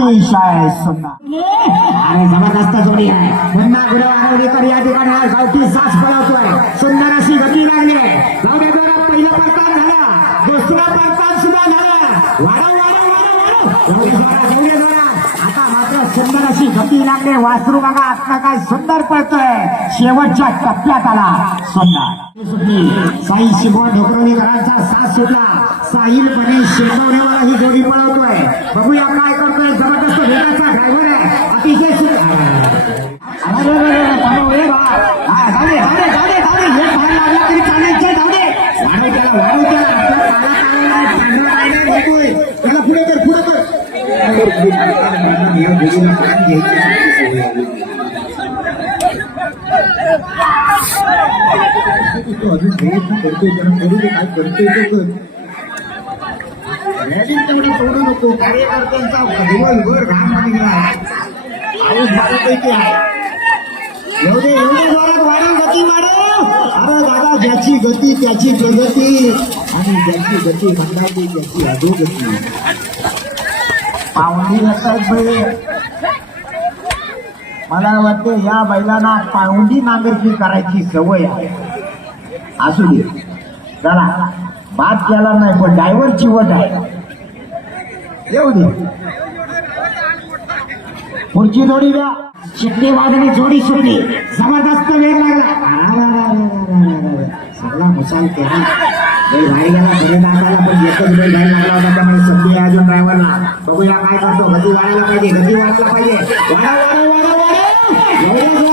अतिशय जबरदस्त जोडी आहे. पुन्हा गुरु आरवडेकर या ठिकाणी आज गावठी सास पळवतोय. सुंदर अशी गती लागली. आहे गावडे जोरात पहिला प्रकार झाला. दुसरा प्रकार सुद्धा झाला. वाढव वाढव वाढव वाढव. आता मात्र सुंदर अशी गती लागली. वासरू बघा आता काय सुंदर पळतोय. शेवटच्या टप्प्यात आला सुंदर. साई शिवण ढोकरवलीकरांचा साथ सुटला. साहिल पणे शेकवण्यावाला ही जोडी पळवतोय. बघूया काय करतोय. जबरदस्त वेगाचा ड्रायव्हर आहे. अतिशय चालायचं, पुढे कर पुढे कर. या जोडीला तो अजून प्रयत्न करतोय त्याला करू दे काय करतोय तो कर. रॅलिंग तेवढं सोडू नको. कार्यकर्त्यांचा दिवसभर घाम मागला पाऊस बऱ्यापैकी आहे. एवढे एवढे जोरात वाढव गती वाढव. अरे दादा ज्याची गती त्याची प्रगती. आणि ज्याची गती मंदावली त्याची अधोगती. पाहुणी असतात बैल मला वाटतं या बैलांना पाहुंडी नांगरकी करायची सवय आहे. असू दे. चला बात केला नाही पण डायव्हर चिवट आहे. येऊ दे. पुढची जोडी द्या. शिकली वाजली जोडी सुटली जबरदस्त वेळ लागला. सगळा मुसाल केला. बैल बाहेर गेला घरी नाकाला पण एकच वेळ घाई लागला होता त्यामुळे संधी आहे अजून ड्रायव्हरला बघूया काय करतो. गती वाढायला पाहिजे गती वाढायला पाहिजे. वाढा वाढा वाढा वाढा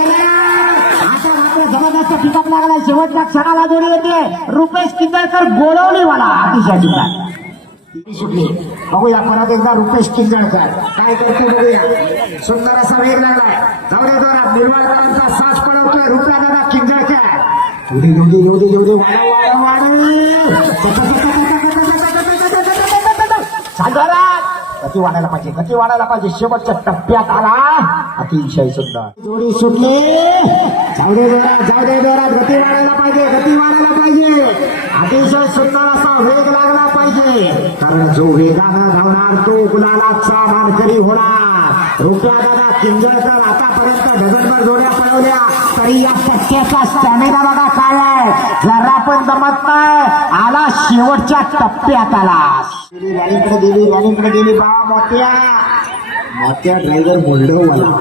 जबरदस्त पिकअप लागला शेवटच्या क्षणाला जोडी येते रुपेश किंजळकर गोळवलीवाला अतिशय सुंदर सुटली. बघूया परत एकदा रुपेश किंजळकर. काय करतो बघूया. सुंदर असा वेग लागलाय. जाऊदे जोरात. निर्वाळकरांचा सास पडवतोय रुपया दादा किंजळकर. एवढे एवढे एवढे गती वाढायला पाहिजे गती वाढायला पाहिजे. शेवटच्या टप्प्यात आला. अतिशय सुंदर. जोडी सुटली. जाऊ जाऊदे जोरात जाऊदे जोरात गती वाढायला पाहिजे गती वाढायला पाहिजे. अतिशय सुंदर असा वेग लागला पाहिजे. कारण जो वेगानं धावणार तो गुलालाचा मानकरी होणार. रुपया दादा किंजळकर आतापर्यंत डझनभर जोड्या पळवल्या तरी या टप्प्याचा स्टॅमिना बघा काय आहे. जरा पण जमत नाही. आला शेवटच्या टप्प्यात आला. गेली रॅलीकडे गेली रॅलीकडे गेली बा मोत्या. मोत्या ड्रायव्हर मोल्डोवाला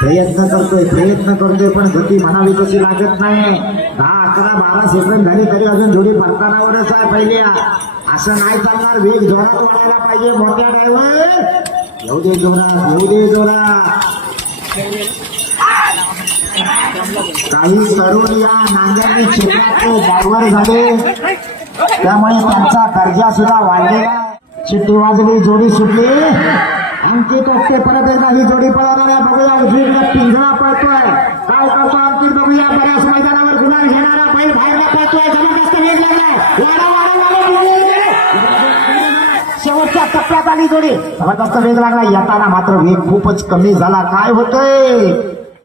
प्रयत्न करतोय प्रयत्न करतोय पण गती म्हणावी तशी लागत नाही. दहा अकरा बारा सेकंद झाली तरी अजून जोडी फरकानावरच आहे पहिले असं नाही चालणार. वेग जोरात वाढायला पाहिजे मोठ्या ड्रायव्हर. येऊ दे जोरात येऊ दे जोरात. काही तरुण या नांद्यांनी क्षेत्राचे ड्रायव्हर झाले. त्यामुळे त्यांचा दर्जा सुद्धा वाढलेला चिट्टी वाजली जोडी सुटली. अंकित असते परत एकदा ही जोडी पळवणार आहे बघूया. उजवीकडे पिंजरा पळतोय. काय करतो अंकित बघूया. बऱ्याच मैदानावर गुन्हा घेणारा बैल बाहेरला पळतोय. जबरदस्त वेग लागलाय. वाडा वाडा शेवटच्या टप्प्यात आली जोडी. जबरदस्त वेग लागला येताना मात्र वेग खूपच कमी झाला. काय होतोय?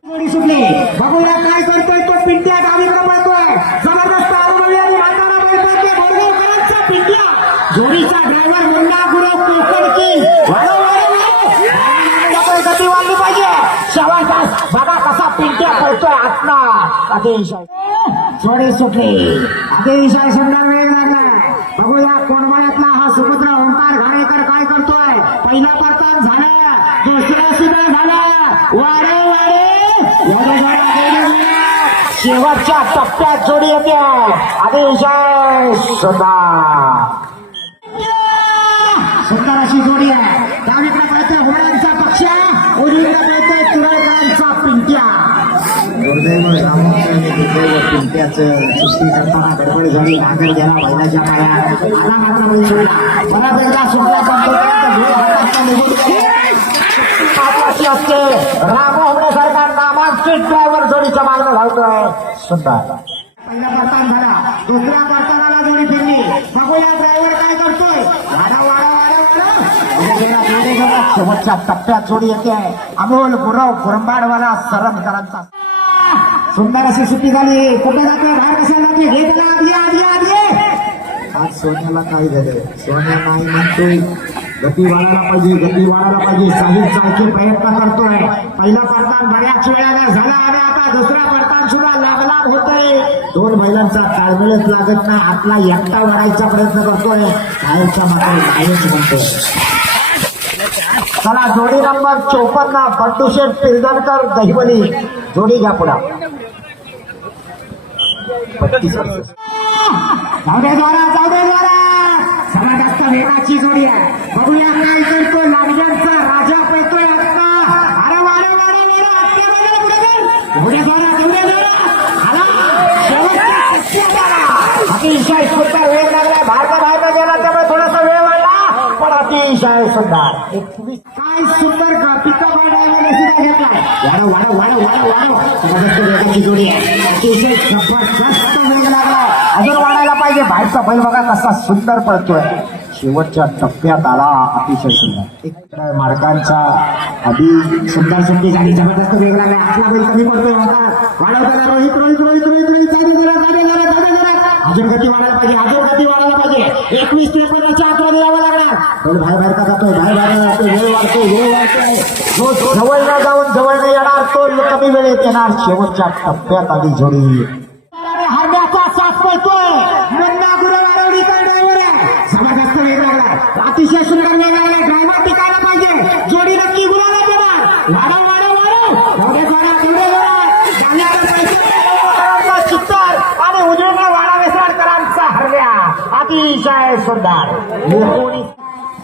जोडी सुटली. बघूया काय करतोय तो पिंट्या डावीकडे पळतोय जबरदस्त अनुभवी आणि म्हातारा बैल पळतोय बोरगावकरांचा पिंट्या जोडीचा ड्रायव्हर मुन्ना गुरव कोकणकी वाडा वाडा वाडा गती वाढली पाहिजे शेवट बघा कसा पिंट्या पळतोय आत्मा अतिशय जोडी सुटली अतिशय सुंदर वेग लागलाय. बघूया कोणवाड्यातला हा सुपुत्र ओंकार घाणेकर काय करतोय. पहिला प्रताप झाला दुसरा सुद्धा झाला. वाडे वाडे शेवटच्या टप्प्यात जोडी येते. अतिशय सुद्धा सुंदर अशी जोडी आहे. डावीकडे पळतोय होळ्यांचा पक्ष. उजवीकडे रामाचं आणि दुर्दैव पिंट्याचं करताना गडबड झाली. मागे गेला. सुटला असते. होण्यासारखा नामांकित ड्रायव्हर जोडीच्या मागणं धावतोय. सुंदर पहिला परतान झाला. दुसऱ्या परतानाला जोडी फिरली. बघूया ड्रायव्हर काय करतोय. वाडा वाडा शेवटच्या टप्प्यात जोडी येते. अमोल गुरव कुरंबाडवाला सरंदकरांचा सुंदर अशी सुट्टी झाली. कुठे जातोय बाहेर कशाला जातोय घे आधी आधी आज सोन्याला काय झालं? सोन्या नाही म्हणतोय गती वाढायला पाहिजे गती वाढायला पाहिजे. साहिब सारखे प्रयत्न करतोय. पहिला परतान बऱ्याच वेळाने झाला आणि आता दुसरा परतान सुद्धा लागलाभ होतोय. दोन बैलांचा ताळमेळच लागत नाही. आपला एकटा वाढायचा प्रयत्न करतोय. साहेबचा मात्र नाहीच म्हणतोय चला जोडी नंबर चोपन्न बंडूशेठ पिरदणकर दहिवली. जोडी घ्या पुढा. बत्तीस वर्ष. जाऊ दे द्वारा वेगाची जोडी आहे. बघूया काय करतो राजा पळतोय अरे पुढे पुढे अतिशय सुंदर वेळ लागला भारत भारत गेला त्यामुळे थोडासा वेळ वाढला. पण अतिशय सुंदर. एकवीस काय सुंदर का? पिका ड्रायव्हर सुद्धा घेतलाय वाढव वाढव वाढव वाढव वाढव. जबरदस्त वेगाची जोडी. आहे अतिशय जबरदस्त वेग लागला. अजून वाढायला पाहिजे. बाहेरचा बैल बघा कसा सुंदर पळतोय. शेवटच्या टप्प्यात आला. अतिशय सुंदर. एक मार्गांचा आधी सुंदर सुंदी झाली. जबरदस्त वेग लागला. आपला बैल कमी पडतोय. वाढवताना रोहित रोहित रोहित रोहित रोहित. चालू करा चालू करा. अजून गती वाढायला पाहिजे अजून गती वाढायला पाहिजे. एकवीस त्रेपन्नच्या आतमध्ये यावं लागणार. पण बाहेर बाहेर का जातोय? बाहेर बाहेर जातोय. वेळ वाढतोय वेळ वाढतोय. जो जवळ न जाऊन जवळ न येणार तो कमी वेळेत येणार. शेवटच्या टप्प्यात आली जोडी. हरण्याचा साथ पळतोय मुन्ना काय ड्रायव्हर आहे. जबरदस्त वेग लागला अतिशय सुंदर वेग लागला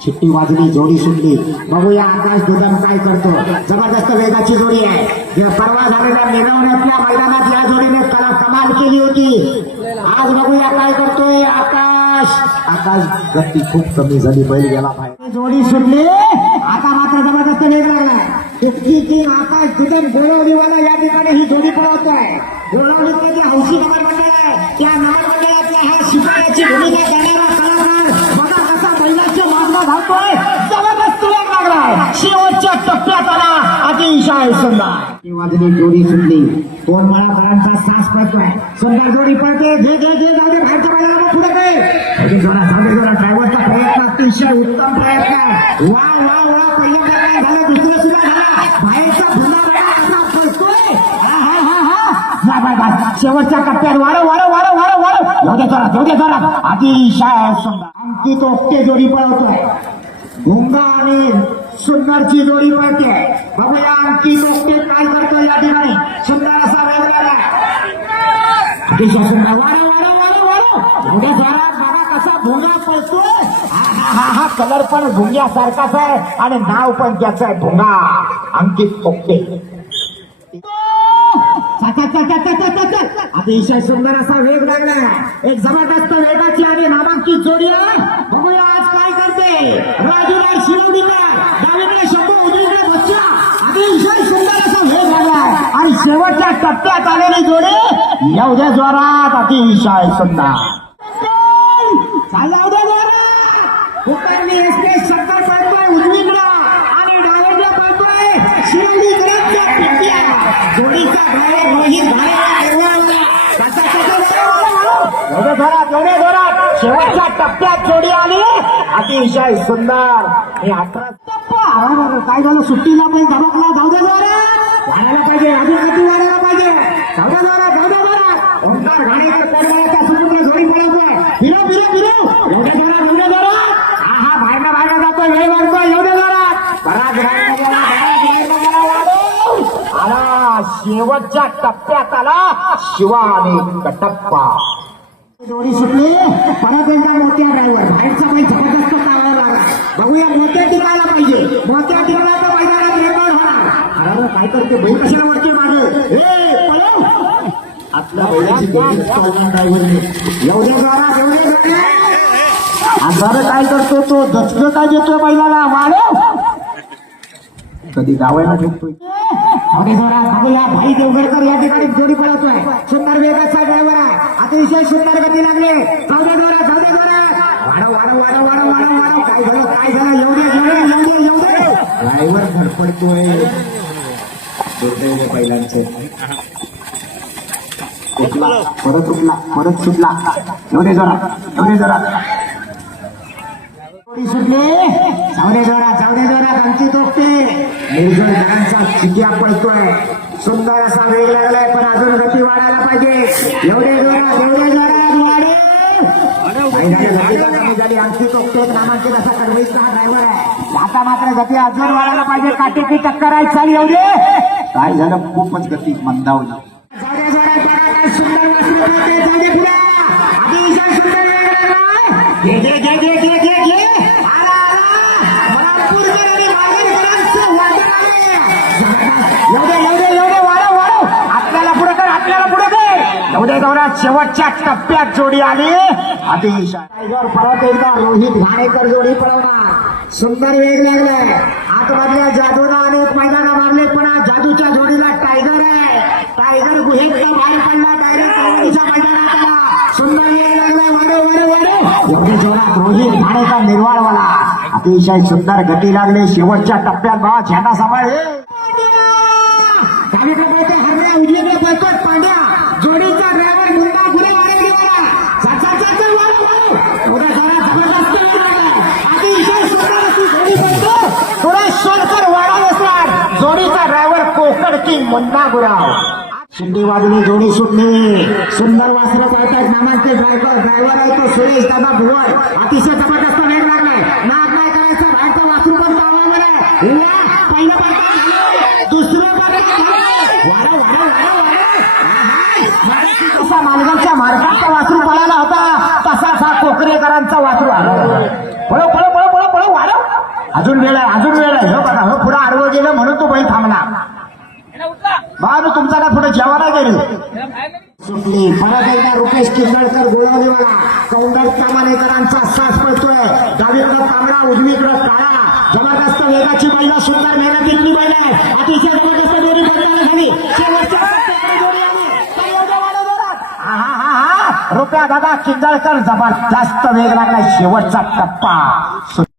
चिट्टी वाजली जोडी सुटली. बघूया आकाश दुधन काय करतो. ज़बरदस्त वेगाची जोडी आहे. या परवा झालेल्या मिरवण्यातल्या मैदानात या जोडीने कला कमाल केली होती. आज बघूया काय करतोय आकाश. आकाश गती खूप कमी झाली बैल गेला बाहेर. जोडी सुटली. आता मात्र ज़बरदस्त वेग लागलाय. इतकी की आकाश दुधन गोळवलीवाला या ठिकाणी ही जोडी पळवतोय. जे हौशी नगर मंडळ शेवटच्या टप्प्यात आला अतिशय सुंदर. वाजली जोडी सुटली. दोन मळाभरांचा सास पडतोय सुंदर जोडी पडते घे घे घे जाऊ दे बाहेरच्या बाजूला पुढे काय अगदी जोरा साधे जोरा ड्रायव्हरचा प्रयत्न अतिशय उत्तम प्रयत्न. वा वा वा पहिला काय झालं दुसरं सुद्धा झालं. बाहेरचा भुना कसा पडतोय हा हा हा हा. शेवटच्या टप्प्यात वाढव वाढव वाढव वाढव वाढव येऊ दे जोरात येऊ दे जोरात. अतिशय सुंदर. अंकित ओपटे जोडी पळवतोय. भुंगा आणि सुंदरची जोडी पळते. बघूया अंकित ओपटे काय करतो या ठिकाणी. सुंदर असा वेगळा अतिशय सुंदर. वाढव वाढव वाढव वाढव. एवढ्या जोरात बघा कसा भुंगा पळतोय. हा हा हा कलर पण भुंग्यासारखाच आहे आणि नाव पण त्याचं आहे भुंगा. अंकित पोपटे. अतिशय सुंदर असा वेग लागला एक जबरदस्त वेगाची आणि नामांकित जोडी आहे. बघूया आज काय करते. राजूराय शिरोडीकर शेवटच्या टप्प्यात आलेली जोडी येऊ जोरात अतिशय सुंदर चालला उद्या जोरात. एक्सप्रेस आणि पेट्या. जोडीचा ड्रायव्हर रोहित जोरात जोरात. शेवटच्या टप्प्यात जोडी आली. अतिशय सुंदर. हे अठरा टप्पा. काय झालं? सुट्टीला पण धमकला. जाऊ दे जोरात. वाढायला पाहिजे. अजून किती वाढायला पाहिजे. जाऊ दे जोरात, जाऊ दे जोरात. ओंकार घाणेकर कोरवाड्याच्या सुपुत्र जोडी पळवतोय फिरो फिरो फिरो. एवढे जोरात एवढे जोरात. हा हा बाहेरला बाहेरला जातोय वेळ मारतो एवढ्या जोरात. बराच बाहेरला आला शेवटच्या टप्प्यात आला शिवा आणि कटप्पा. जोडी सुटली. परत एकदा मोत्या ड्रायव्हर. बाहेरचा काही जबरदस्त चालवायला लागला. बघूया मोत्या टिकायला पाहिजे. मोत्या टिकला तर मैदानात अरे काय करते? बैल कशाला वाटते मागे? ए पळव आपल्या बैलाची गती चालणार ड्रायव्हरने एवढ्या गारा एवढ्या जोरात आजार काय करतो तो? दचक काय देतोय बैलाला. वाढव! कधी गावायला झोपतोय. थोडे जोरात भाई देवगडकर या ठिकाणी जोडी पळवतोय. सुंदर वेगाचा ड्रायव्हर आहे. अतिशय सुंदर गती लागले. चौदा जोरात चौदा जोरात वाढव वाढव वाढव वाढव वाढव वाढव. काय झालं काय झालं? एवढे एवढे एवढे एवढे ड्रायव्हर धडपडतोय. दुर्दैव परत सुटला परत सुटला. एवढे जोरात. एवढे जोरात. जोडी सुटली. जावडे जोरात. जावडे जोरात. आमची तोपते. निर्जळकरांचा चिकिया पळतोय. सुंदर असा वेग लागलाय पण अजून गती वाढायला पाहिजे. एवढे जोरात. एवढे जोरात. वाढे. झाली, तोपते. नामांकित असा कडवीचा हा ड्रायव्हर आहे. आता मात्र गती अजून वाढायला पाहिजे. काटेकी टक्कर आहे. चाल एवढे काय झालं? खूपच गती मंदावली. शेवटच्या टप्प्यात जोडी आली. अतिशय परत एकदा रोहित घाणेकर जोडी पळवणार. सुंदर वेग लागलाय. आतमधल्या जादूला अनेक मैदाना मारले पण आज जादूच्या जोडीला टायगर आहे. टायगर गुहेतला बाहेर पडला डायरेक्ट कबड्डीच्या सुंदर लागलाय जोरात रोहित निर्वाळवाला अतिशय सुंदर गती लागले. शेवटच्या टप्प्यात बाबा छाटा सांभाळ. डावीकडे पळतो हरण्या उजवीकडे पळतो पांड्या! की किंग मुन्ना गुराव शिंदे बाजूने जोडी सुटली. सुंदर वासर पळतात नामांचे ड्रायव्हर ड्रायव्हर आहे तो सुरेश दादा भुवन अतिशय जबरदस्त वेग लागलाय. नाग नाही करायचं. बाहेरचं वासरू पण पावावर आहे पहिलं बटन दुसरं बटन झालं. जसा मालगावच्या मार्गाचा वासरू पळाला होता तसाच हा कोकरेकरांचा वासरू आला पळो पळो पळो पळो पळो वाढव अजून वेळ आहे अजून वेळ आहे हो बघा हो पुढे आडवं गेलं म्हणून तो बैल थांबला बाबा तुमचा जेवायला गेली सुटली. परत एकदा रुपेश किंदळकर मला कौंडल कामानेकरांचा सास पडतोय डावीकडं तांबडा उजवीकडं काळा. जबरदस्त वेगाची महिला सुंदर मेहनतीतली महिला आहे. अतिशय जबरदस्त दोन्ही बैलाला झाली. रुपया दादा किंदळकर जबरदस्त वेग लागला शेवटचा टप्पा.